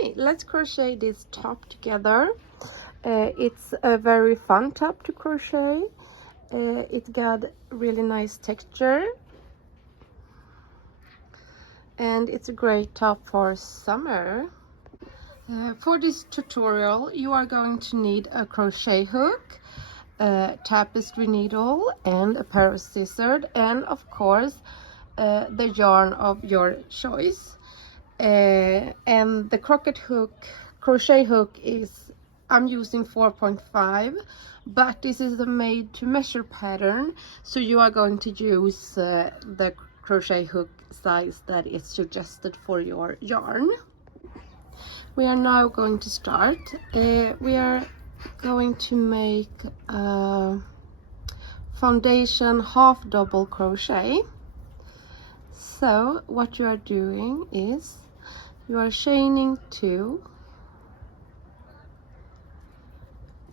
Okay, let's crochet this top together. It's a very fun top to crochet. It got really nice texture, and it's a great top for summer. For this tutorial you are going to need a crochet hook, a tapestry needle, and a pair of scissors, and of course the yarn of your choice. And the crochet hook is, I'm using 4.5, but this is a made to measure pattern, so you are going to use the crochet hook size that is suggested for your yarn. We are now going to start. We are going to make a foundation half double crochet. So what you are doing is you are chaining 2,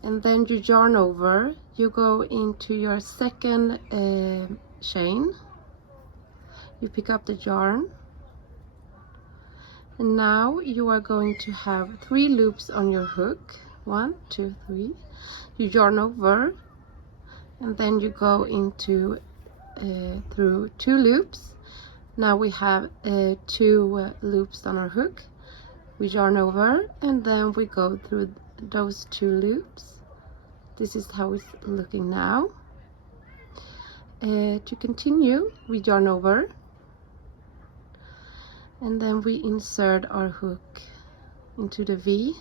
and then you yarn over, you go into your second chain, you pick up the yarn, and now you are going to have 3 loops on your hook. 1, 2, 3. You yarn over, and then you go into through 2 loops. Now we have 2 loops on our hook. We yarn over, and then we go through those 2 loops. This is how it's looking now. To continue, we yarn over, and then we insert our hook into the V.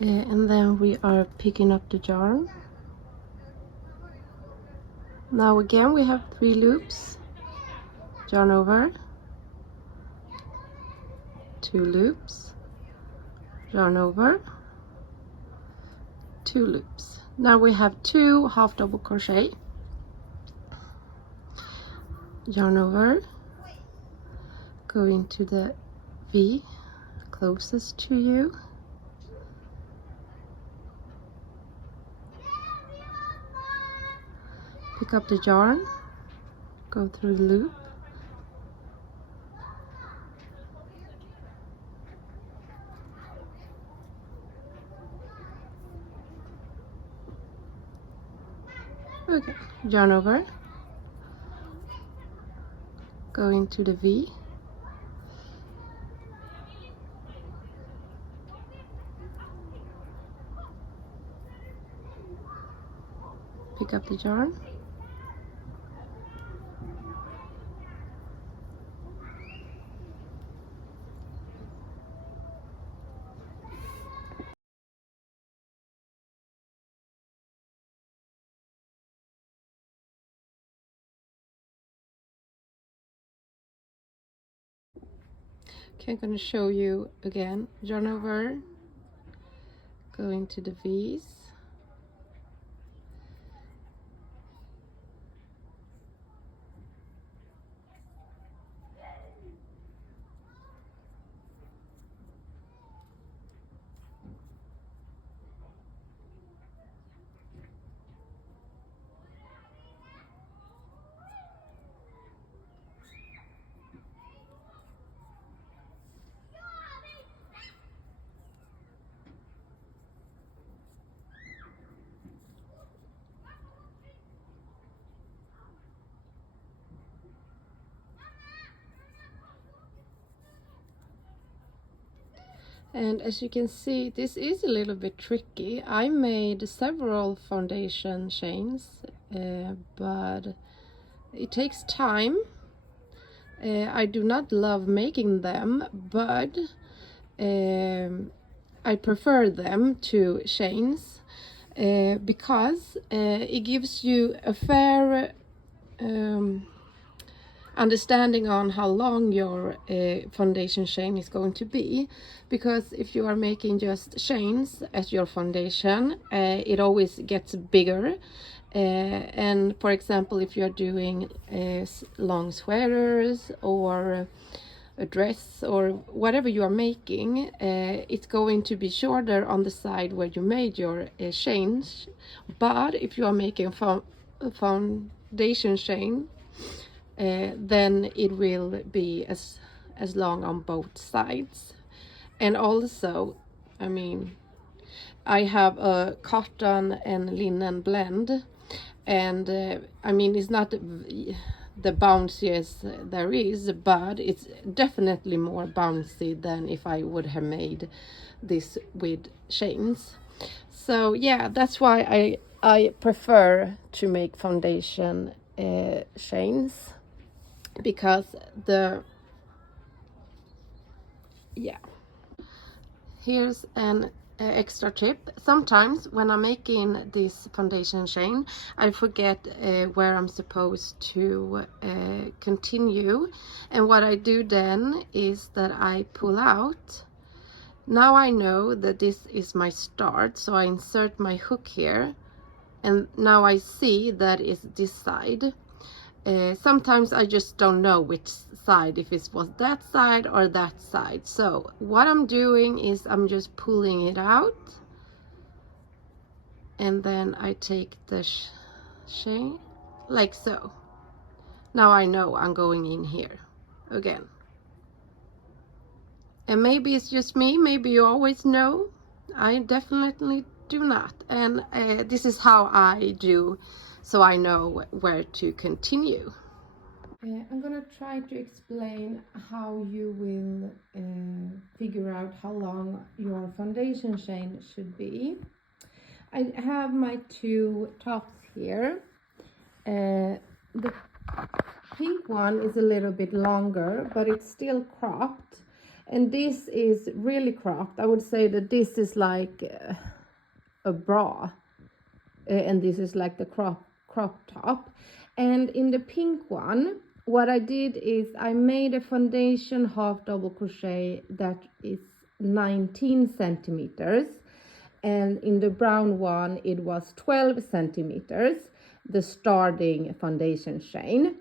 And then we are picking up the yarn. Now again we have 3 loops, yarn over, 2 loops, yarn over, 2 loops. Now we have 2 half double crochet, yarn over, go into the V closest to you, pick up the yarn, go through the loop, okay, yarn over, go into the V, pick up the yarn, okay, I'm going to show you again. Yarn over, go into the V's, and as you can see, this is a little bit tricky. I made several foundation chains, but it takes time. I do not love making them, but I prefer them to chains because it gives you a fair understanding on how long your foundation chain is going to be, because if you are making just chains as your foundation, it always gets bigger, and for example if you are doing long sweaters or a dress or whatever you are making, it's going to be shorter on the side where you made your chains. But if you are making a foundation chain, then it will be as long on both sides. And also, I mean, I have a cotton and linen blend, and I mean, it's not the bounciest there is, but it's definitely more bouncy than if I would have made this with chains. So yeah, that's why I prefer to make foundation chains, because here's an extra tip. Sometimes when I'm making this foundation chain, I forget where I'm supposed to continue, and what I do then is that I pull out. Now I know that this is my start, so I insert my hook here, and now I see that it's this side. Sometimes I just don't know which side, if it was that side or that side. So what I'm doing is I'm just pulling it out, and then I take the chain like so. Now I know I'm going in here again. And maybe it's just me, maybe you always know. I definitely do not. And this is how I do, so I know where to continue. I'm gonna try to explain how you will figure out how long your foundation chain should be. I have my two tops here. The pink one is a little bit longer, but it's still cropped, and this is really cropped. I would say that this is like a bra, and this is like the crop top. And in the pink one, what I did is I made a foundation half double crochet that is 19 centimeters, and in the brown one it was 12 centimeters, the starting foundation chain.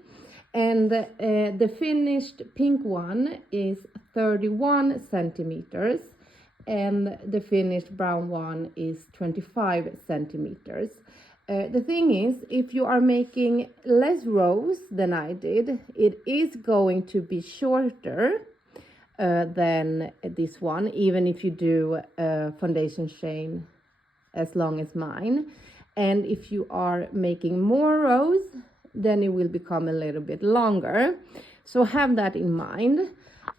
And the finished pink one is 31 centimeters, and the finished brown one is 25 centimeters. The thing is, if you are making less rows than I did, it is going to be shorter than this one, even if you do a foundation chain as long as mine. And if you are making more rows, then it will become a little bit longer. So have that in mind.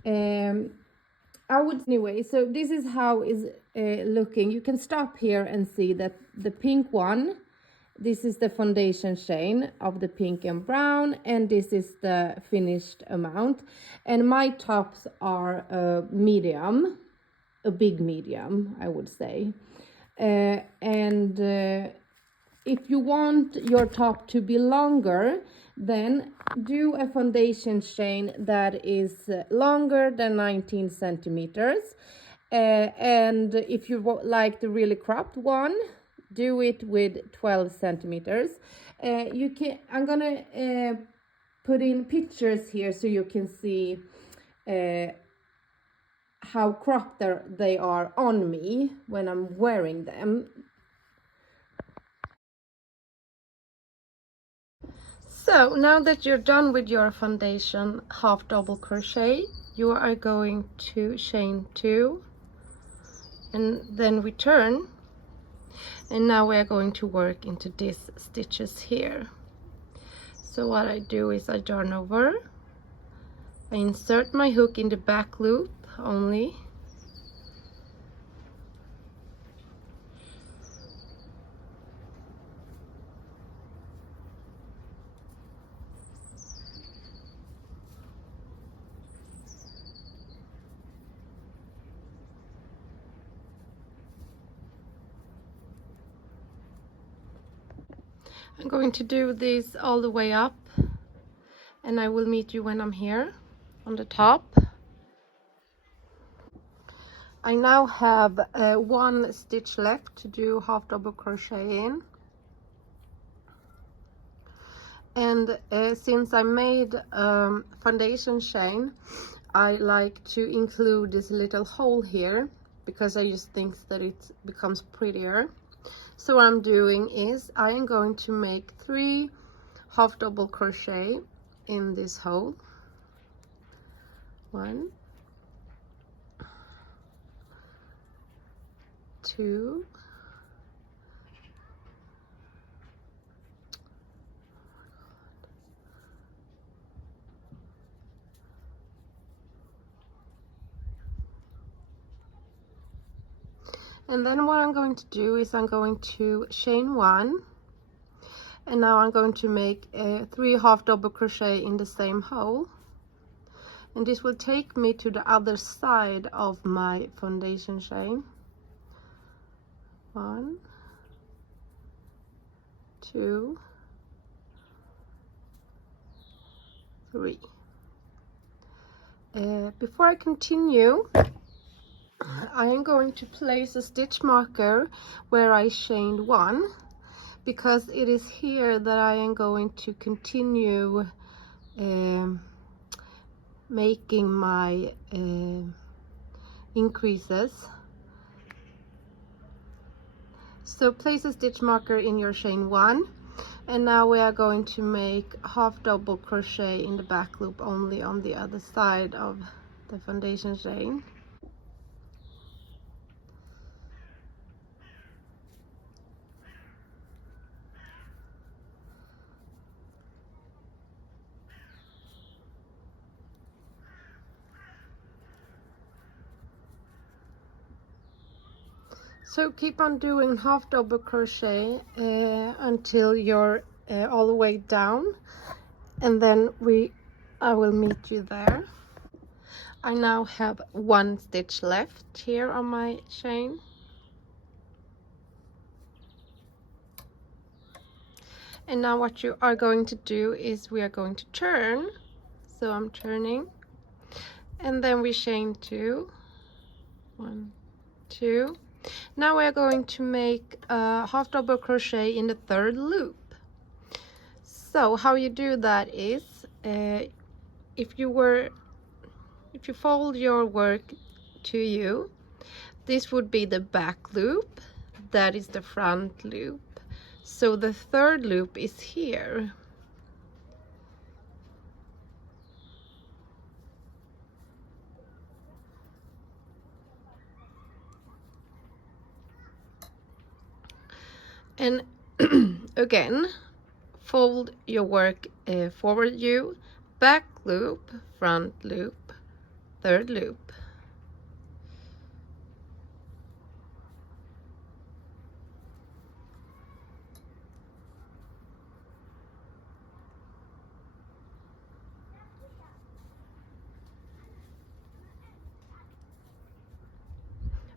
I would anyway, so this is how is looking. You can stop here and see that the pink one, this is the foundation chain of the pink and brown, and this is the finished amount. And my tops are a medium, a big medium, I would say. If you want your top to be longer, then do a foundation chain that is longer than 19 centimeters. And if you like the really cropped one, do it with 12 centimeters. I'm gonna put in pictures here so you can see how cropped they are on me when I'm wearing them. So now that you're done with your foundation half double crochet, you are going to chain 2 and then return. And now we're going to work into these stitches here. So what I do is I turn over, I insert my hook in the back loop only, I'm going to do this all the way up, and I will meet you when I'm here on the top. I now have one stitch left to do half double crochet in, and since I made foundation chain, I like to include this little hole here because I just think that it becomes prettier. So what I'm doing is I am going to make 3 half double crochet in this hole. 1, 2, and then what I'm going to do is I'm going to chain 1, and now I'm going to make 3 half double crochet in the same hole, and this will take me to the other side of my foundation chain. 1, 2, 3. Before I continue, I am going to place a stitch marker where I chained 1, because it is here that I am going to continue making my increases. So place a stitch marker in your chain 1, and now we are going to make half double crochet in the back loop only on the other side of the foundation chain. So keep on doing half double crochet until you're all the way down, and then I will meet you there. I now have 1 stitch left here on my chain. And now what you are going to do is we are going to turn. So I'm turning, and then we chain 2, 1, 2. Now we are going to make a half double crochet in the 3rd loop. So how you do that is if you fold your work to you, this would be the back loop, that is the front loop. So the 3rd loop is here. And again, fold your work forward you, back loop, front loop, 3rd loop.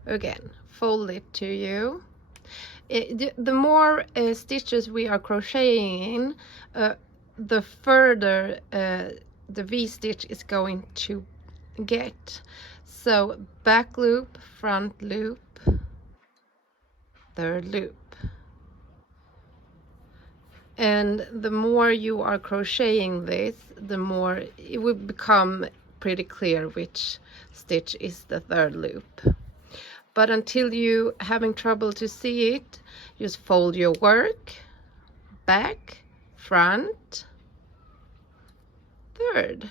Again, fold it to you. The more stitches we are crocheting in, the further the V-stitch is going to get. So back loop, front loop, 3rd loop. And the more you are crocheting this, the more it will become pretty clear which stitch is the 3rd loop. But until you having trouble to see it, just fold your work, back, front, 3rd.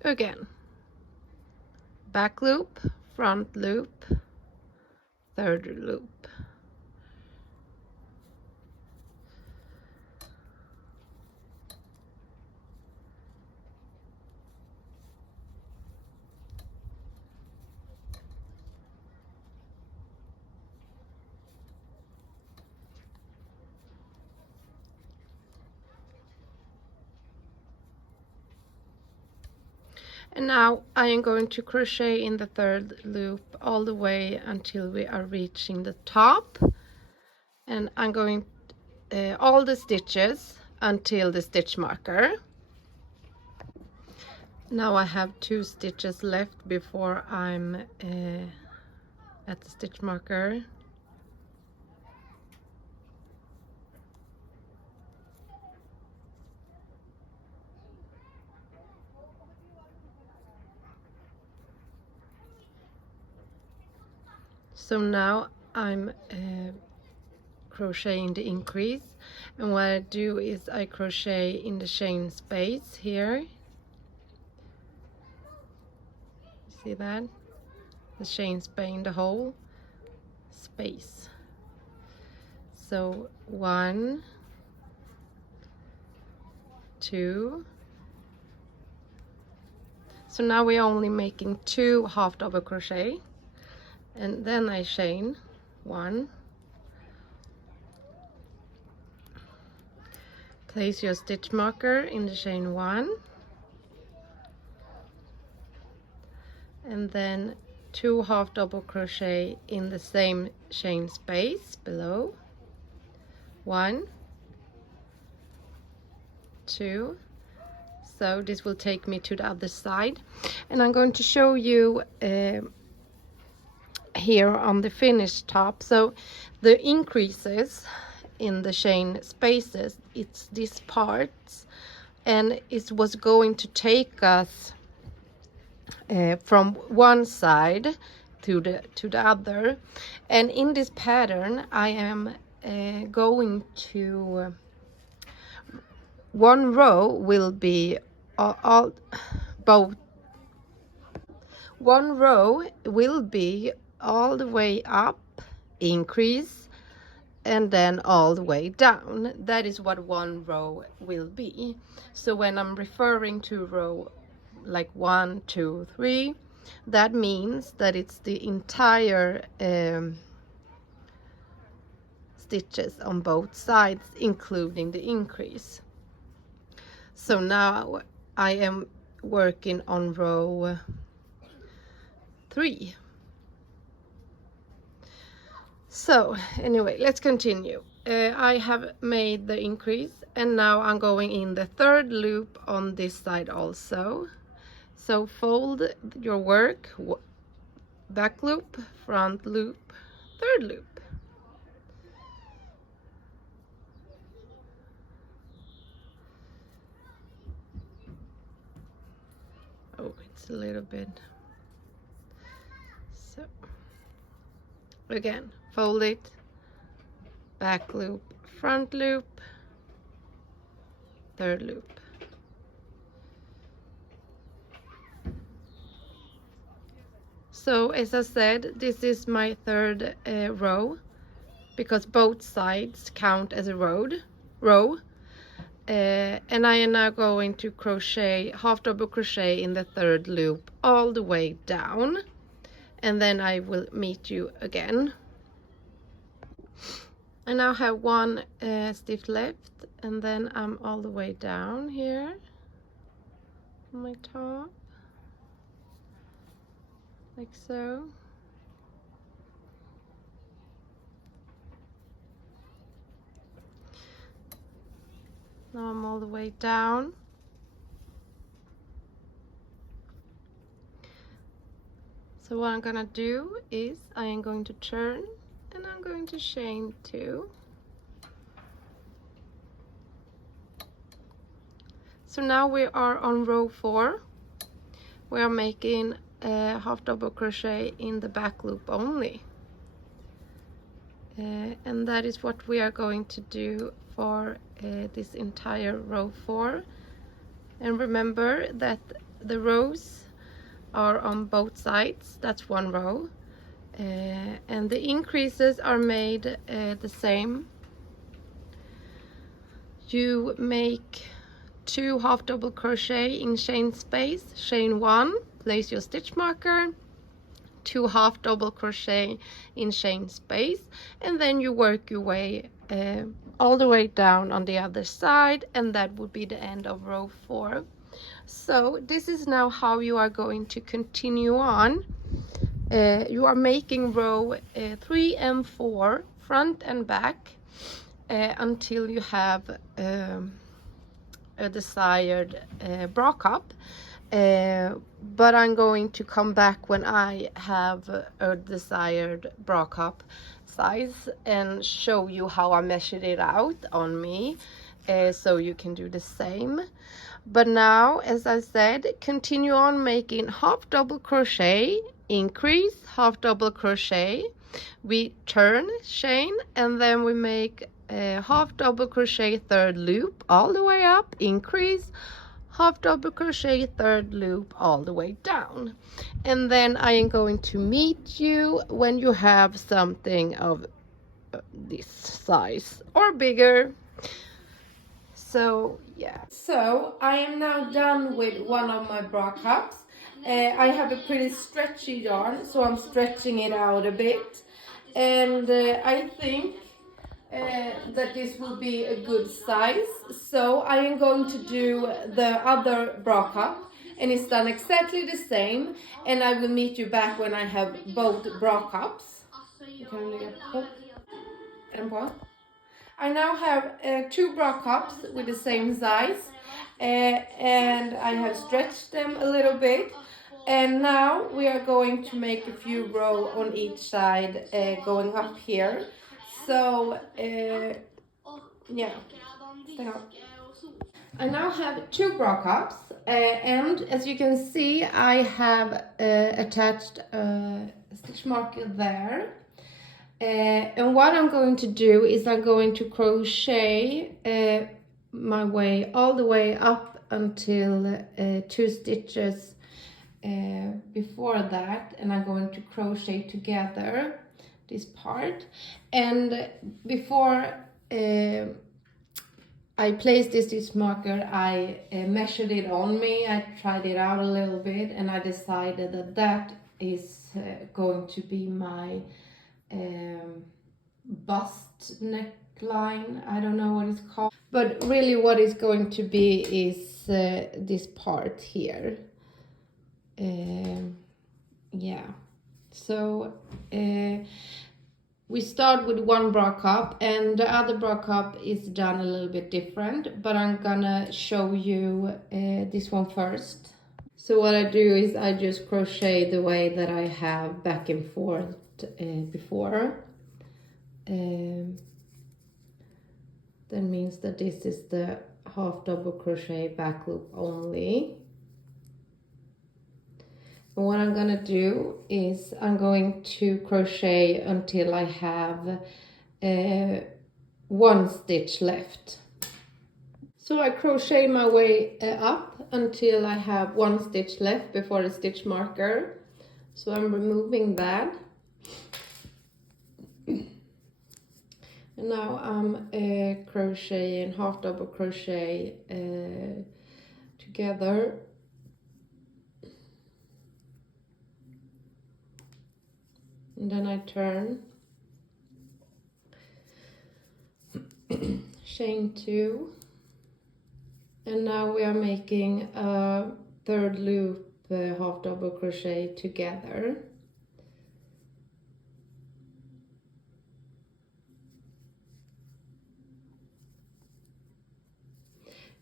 Again, back loop, front loop, 3rd loop. And now I am going to crochet in the 3rd loop all the way until we are reaching the top, and I'm going all the stitches until the stitch marker. Now I have 2 stitches left before I'm at the stitch marker. So now I'm crocheting the increase, and what I do is I crochet in the chain space here. See that? The chain space in the whole space. So 1, 2. So now we're only making 2 half double crochet, and then I chain 1. Place your stitch marker in the chain 1, and then 2 half double crochet in the same chain space below. 1, 2. So this will take me to the other side, and I'm going to show you here on the finished top. So the increases in the chain spaces, it's these parts, and it was going to take us from one side to the other, and in this pattern I am going to one row will be one row will be all the way up, increase, and then all the way down. That is what one row will be. So when I'm referring to row like 1, 2, 3, that means that it's the entire stitches on both sides, including the increase. So now I am working on row 3. So anyway, let's continue. I have made the increase, and now I'm going in the 3rd loop on this side also. So fold your work, back loop, front loop, 3rd loop. Oh, it's a little bit. So again, fold it, back loop, front loop, 3rd loop. So as I said, this is my 3rd row, because both sides count as a row. And I am now going to crochet half double crochet in the 3rd loop all the way down, and then I will meet you again. I now have 1 stitch left, and then I'm all the way down here on my top, like so. Now I'm all the way down. So what I'm gonna do is I am going to turn, and I'm going to chain 2. So now we are on row 4. We are making a half double crochet in the back loop only. And that is what we are going to do for this entire row 4. And remember that the rows are on both sides. That's one row. And the increases are made the same. You make 2 half double crochet in chain space, chain 1, place your stitch marker, 2 half double crochet in chain space, and then you work your way all the way down on the other side, and that would be the end of row 4. So this is now how you are going to continue on. You are making row 3 and 4 front and back until you have a desired bra cup, but I'm going to come back when I have a desired bra cup size and show you how I measured it out on me, so you can do the same. But now, as I said, continue on making half double crochet, increase, half double crochet, We turn chain and then we make a half double crochet third loop all the way up, increase, half double crochet third loop all the way down. And then I am going to meet you when you have something of this size or bigger. So yeah, so I am now done with one of my bra cups. I have a pretty stretchy yarn, so I'm stretching it out a bit, and I think that this will be a good size. So I am going to do the other bra cup, and it's done exactly the same, and I will meet you back when I have both bra cups. I now have 2 bra cups with the same size, and I have stretched them a little bit, and now we are going to make a few rows on each side going up here. So yeah, I now have 2 bra cups, and as you can see I have attached a stitch marker there. And what I'm going to do is I'm going to crochet my way all the way up until 2 stitches before that, and I'm going to crochet together this part. And before I placed this stitch marker, I measured it on me, I tried it out a little bit, and I decided that that is going to be my bust neckline. I don't know what it's called, but really what it's going to be is this part here. Yeah, so we start with 1 bra cup, and the other bra cup is done a little bit different, but I'm gonna show you this one first. So what I do is I just crochet the way that I have back and forth before. That means that this is the half double crochet back loop only. And what I'm gonna do is I'm going to crochet until I have 1 stitch left. So I crochet my way up until I have 1 stitch left before the stitch marker. So I'm removing that. And now I'm crocheting half double crochet together. And then I turn, chain 2, and now we are making a third loop half double crochet together.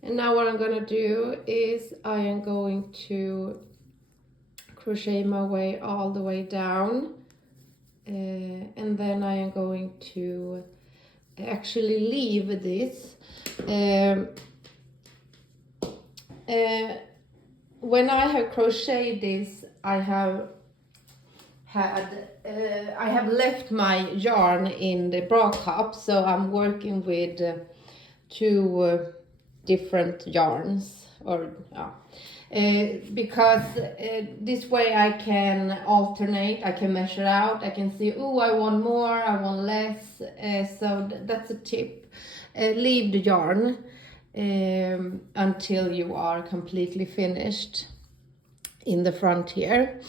And now what I'm gonna do is I am going to crochet my way all the way down, and then I am going to actually leave this. When I have crocheted this, I have left my yarn in the bra cup, so I'm working with 2 different yarns, or because this way I can alternate, I can measure out, I can see, oh, I want more, I want less, so that's a tip. Leave the yarn until you are completely finished in the front here.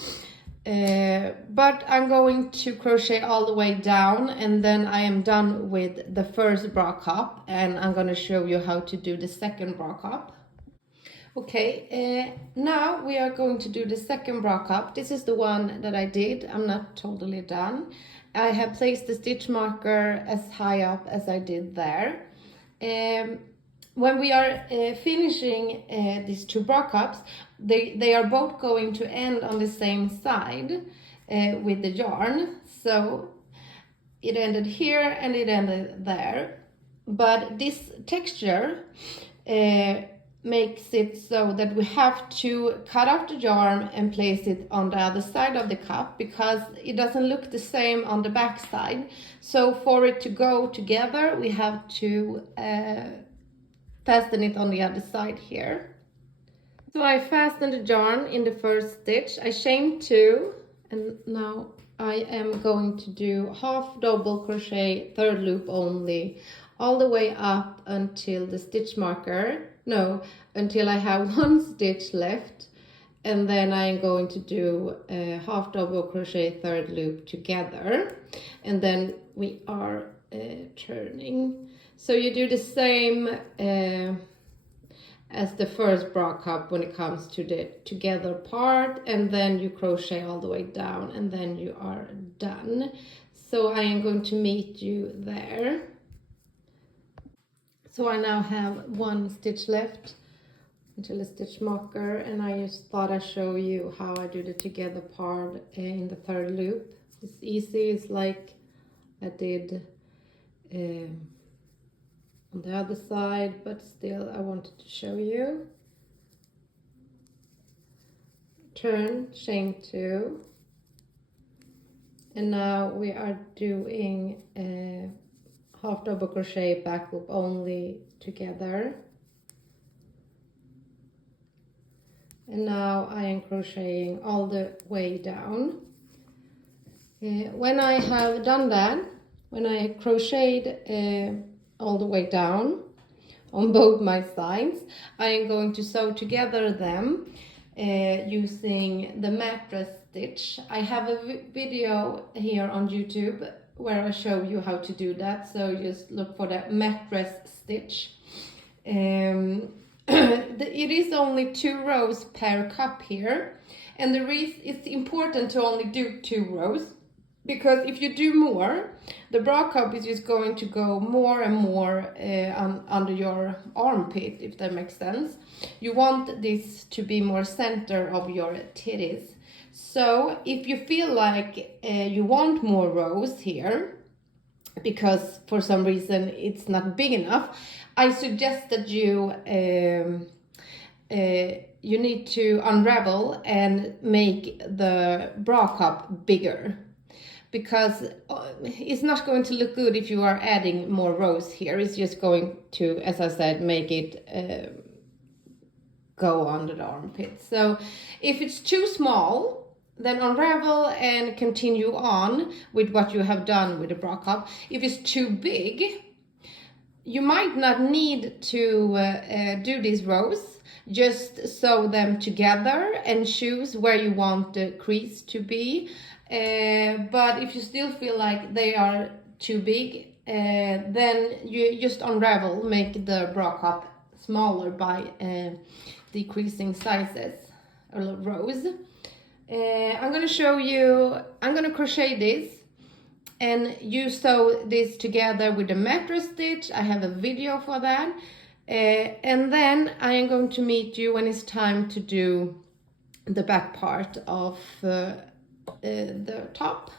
But I'm going to crochet all the way down, and then I am done with the first bra cup, and I'm going to show you how to do the second bra cup. Okay, now we are going to do the second bra cup. This is the one that I did. I'm not totally done. I have placed the stitch marker as high up as I did there. When we are finishing these 2 bra cups, they are both going to end on the same side with the yarn. So it ended here and it ended there. But this texture makes it so that we have to cut off the yarn and place it on the other side of the cup, because it doesn't look the same on the back side. So for it to go together, we have to fasten it on the other side here. So I fastened the yarn in the first stitch. I chained 2, and now I am going to do half double crochet third loop only, all the way up until the stitch marker. No, until I have 1 stitch left, and then I am going to do a half double crochet third loop together, and then we are turning. So you do the same as the first bra cup when it comes to the together part, and then you crochet all the way down, and then you are done. So I am going to meet you there. So I now have 1 stitch left until the stitch marker, and I just thought I'd show you how I do the together part in the third loop. It's easy, it's like I did on the other side, but still I wanted to show you. Turn, chain 2, and now we are doing a half double crochet back loop only together, and now I am crocheting all the way down. When I have done that, when I crocheted all the way down on both my sides, I am going to sew together them using the mattress stitch. I have a video here on YouTube where I show you how to do that, so just look for the mattress stitch. It is only 2 rows per cup here, and the reason it's important to only do 2 rows, because if you do more, the bra cup is just going to go more and more under your armpit, if that makes sense. You want this to be more center of your titties. So if you feel like you want more rows here, because for some reason it's not big enough, I suggest that you need to unravel and make the bra cup bigger, because it's not going to look good if you are adding more rows here. It's just going to, as I said, make it go under the armpit. So if it's too small, then unravel and continue on with what you have done with the bra cup. If it's too big, you might not need to do these rows. Just sew them together and choose where you want the crease to be. But if you still feel like they are too big, then you just unravel, make the bra cup smaller by decreasing sizes or rows. I'm going to show you, I'm going to crochet this, and you sew this together with the mattress stitch. I have a video for that. And then I am going to meet you when it's time to do the back part of the top.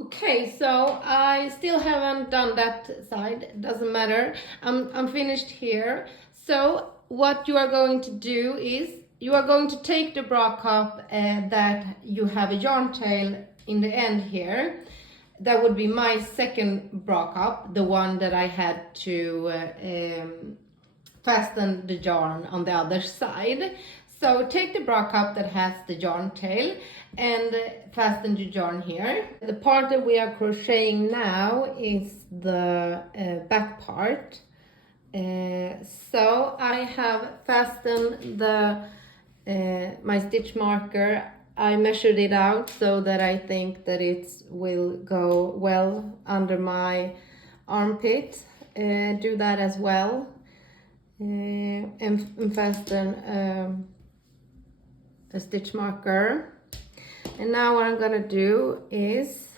Okay, so I still haven't done that side, doesn't matter. I'm finished here. So what you are going to do is you are going to take the bra cup that you have a yarn tail in the end here. That would be my second bra cup, the one that I had to fasten the yarn on the other side. So take the bra cup that has the yarn tail and fasten the yarn here. The part that we are crocheting now is the back part. So I have fastened the my stitch marker. I measured it out so that I think that it will go well under my armpit. Do that as well. And fasten a stitch marker. And now what I'm gonna do is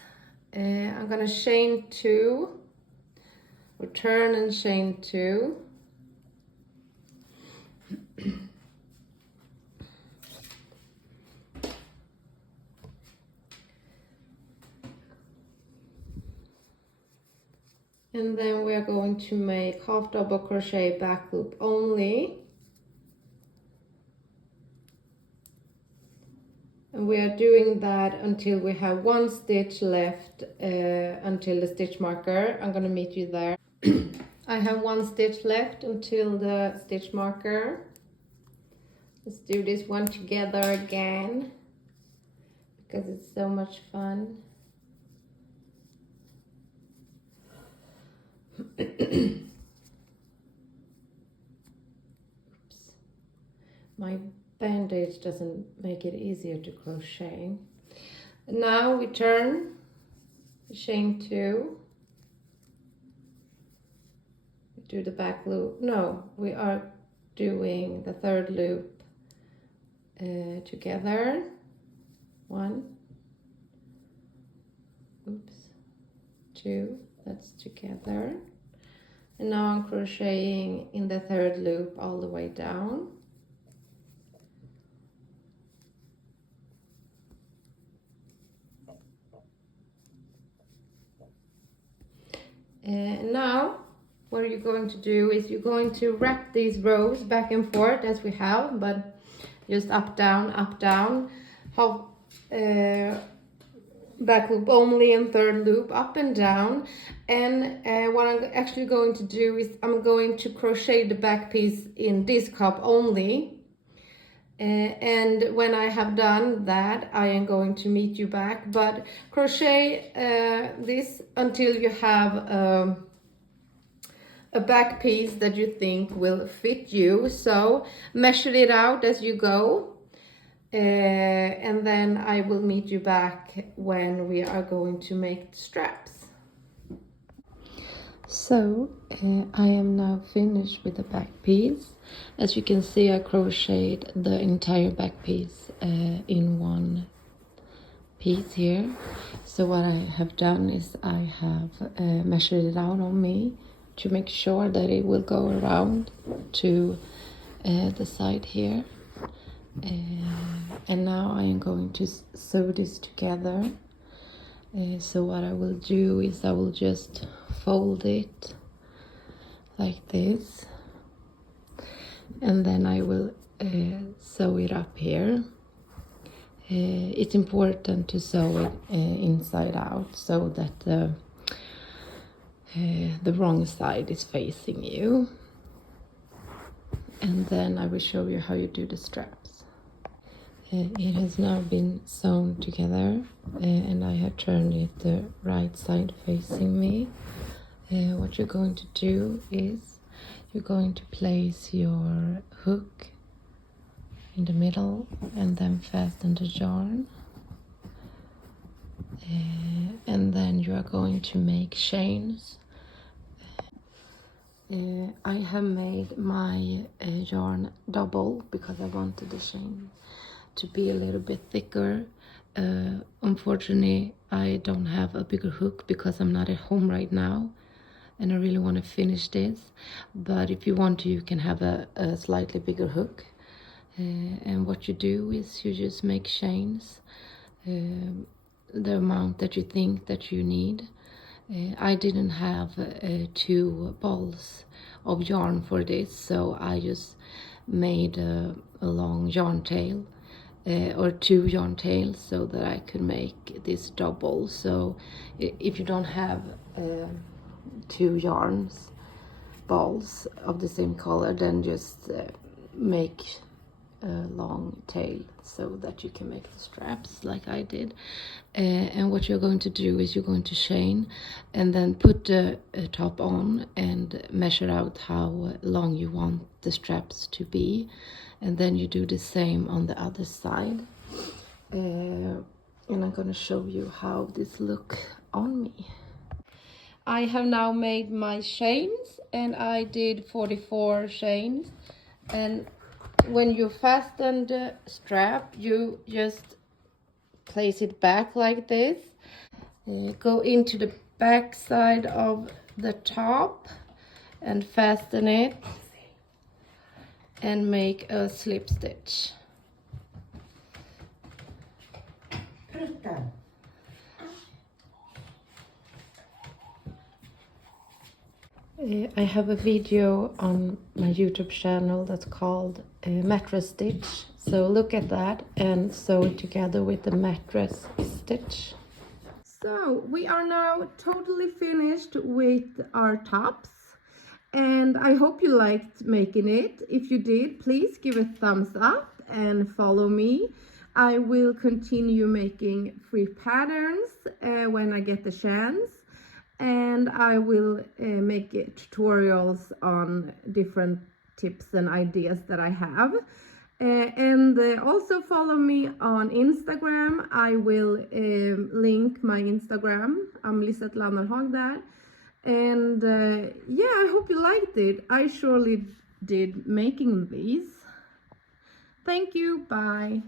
I'm gonna chain 2, or turn and chain 2. And then we are going to make half double crochet back loop only. we are doing that until we have one stitch left until the stitch marker. I'm gonna meet you there. I have one stitch left until the stitch marker. Let's do this one together again because it's so much fun. Oops. My bandage doesn't make it easier to crochet. Now we turn, chain 2, do the back loop. No, we are doing the third loop together. 1, oops, 2, that's together. And now I'm crocheting in the third loop all the way down. And now what you're going to do is you're going to wrap these rows back and forth as we have, but just up, down, half back loop only and third loop, up and down. And what I'm actually going to do is I'm going to crochet the back piece in this cup only. And when I have done that, I am going to meet you back, but crochet this until you have a back piece that you think will fit you. So measure it out as you go, and then I will meet you back when we are going to make the straps. So I am now finished with the back piece. As you can see, I crocheted the entire back piece in one piece here. So what I have done is I have measured it out on me to make sure that it will go around to the side here. And now I am going to sew this together. So what I will do is I will just fold it like this, and then I will sew it up here. It's important to sew it inside out so that the wrong side is facing you. And then I will show you how you do the straps. It has now been sewn together, and I have turned it the right side facing me. What you're going to do is you're going to place your hook in the middle and then fasten the yarn, and then you are going to make chains. I have made my yarn double because I wanted the chain to be a little bit thicker. Unfortunately, I don't have a bigger hook because I'm not at home right now and I really want to finish this. But if you want to, you can have a slightly bigger hook. And what you do is you just make chains the amount that you think that you need. I didn't have 2 balls of yarn for this, so I just made a long yarn tail or 2 yarn tails so that I could make this double. So if you don't have 2 yarns balls of the same color, then just make a long tail so that you can make the straps like I did. And what you're going to do is you're going to chain and then put the top on and measure out how long you want the straps to be, and then you do the same on the other side. And I'm going to show you how this look on me. I have now made my chains, and I did 44 chains. And when you fasten the strap, you just place it back like this. Go into the back side of the top and fasten it and make a slip stitch. I have a video on my YouTube channel that's called mattress stitch, So look at that, and sew it together with the mattress stitch. So we are now totally finished with our tops, and I hope you liked making it. If you did, please give a thumbs up and follow me. I will continue making free patterns when I get the chance, and I will make tutorials on different tips and ideas that I have. And also follow me on Instagram. I will link my Instagram. I'm Lisette Lannerhag there. And yeah, I hope you liked it. I surely did making these. Thank you. Bye.